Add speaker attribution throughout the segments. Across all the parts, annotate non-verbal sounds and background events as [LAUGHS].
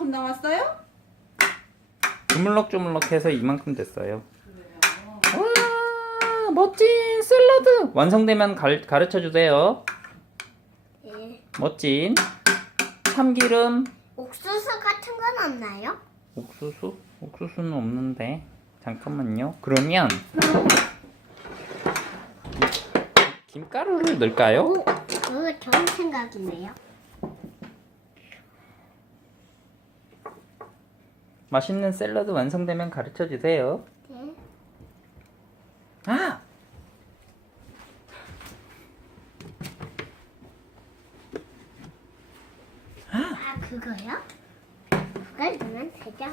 Speaker 1: 이만큼 나왔어요?
Speaker 2: 주물럭주물럭 해서 이만큼 됐어요.
Speaker 1: 그래요.
Speaker 2: 와 멋진 샐러드 완성되면 갈, 가르쳐 주세요.
Speaker 3: 네.
Speaker 2: 멋진 참기름
Speaker 3: 옥수수 같은 건 없나요?
Speaker 2: 옥수수 옥수수는 없는데 잠깐만요. 그러면 김가루를 넣을까요?
Speaker 3: 오, 그거 좋은 생각이네요.
Speaker 2: 맛있는 샐러드 완성되면 가르쳐 주세요.
Speaker 3: 네.
Speaker 2: 아
Speaker 3: 아, 그거요? 그걸 넣으면 되죠?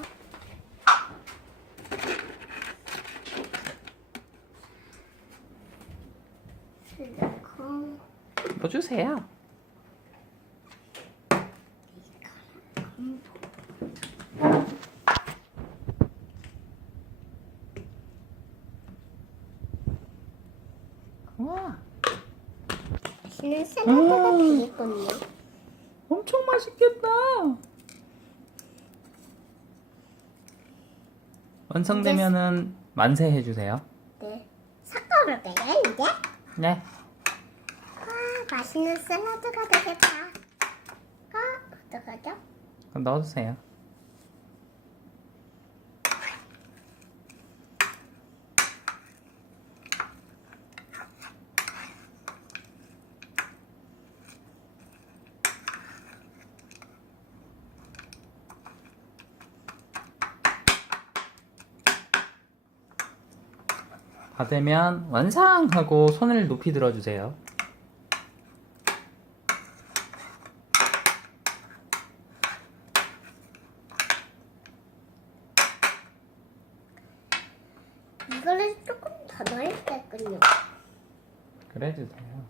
Speaker 3: 넣고
Speaker 2: 넣어주세요. 와
Speaker 3: 맛있는 샐러드가
Speaker 2: 음.
Speaker 3: 되겠군요.
Speaker 2: 엄청 맛있겠다. 완성되면은 만세 해주세요.
Speaker 3: 네. 섞어볼게요, 이제.
Speaker 2: 네.
Speaker 3: 아, 맛있는 샐러드가 되겠다. 아, 어떡하죠?
Speaker 2: 그럼 넣어주세요. 다 되면 완성! 하고 손을 높이 들어주세요.
Speaker 3: 이거를 조금 더 넣어야겠군요.
Speaker 2: 그래 주세요.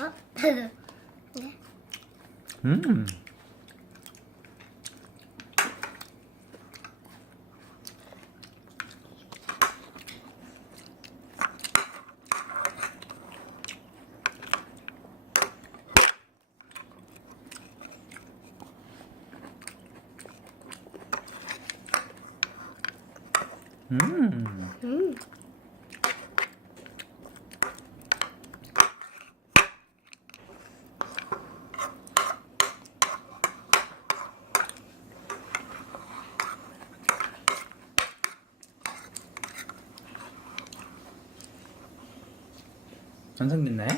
Speaker 3: 어? [LAUGHS] 네.
Speaker 2: 음. 음.
Speaker 3: 음.
Speaker 2: 완성됐나요?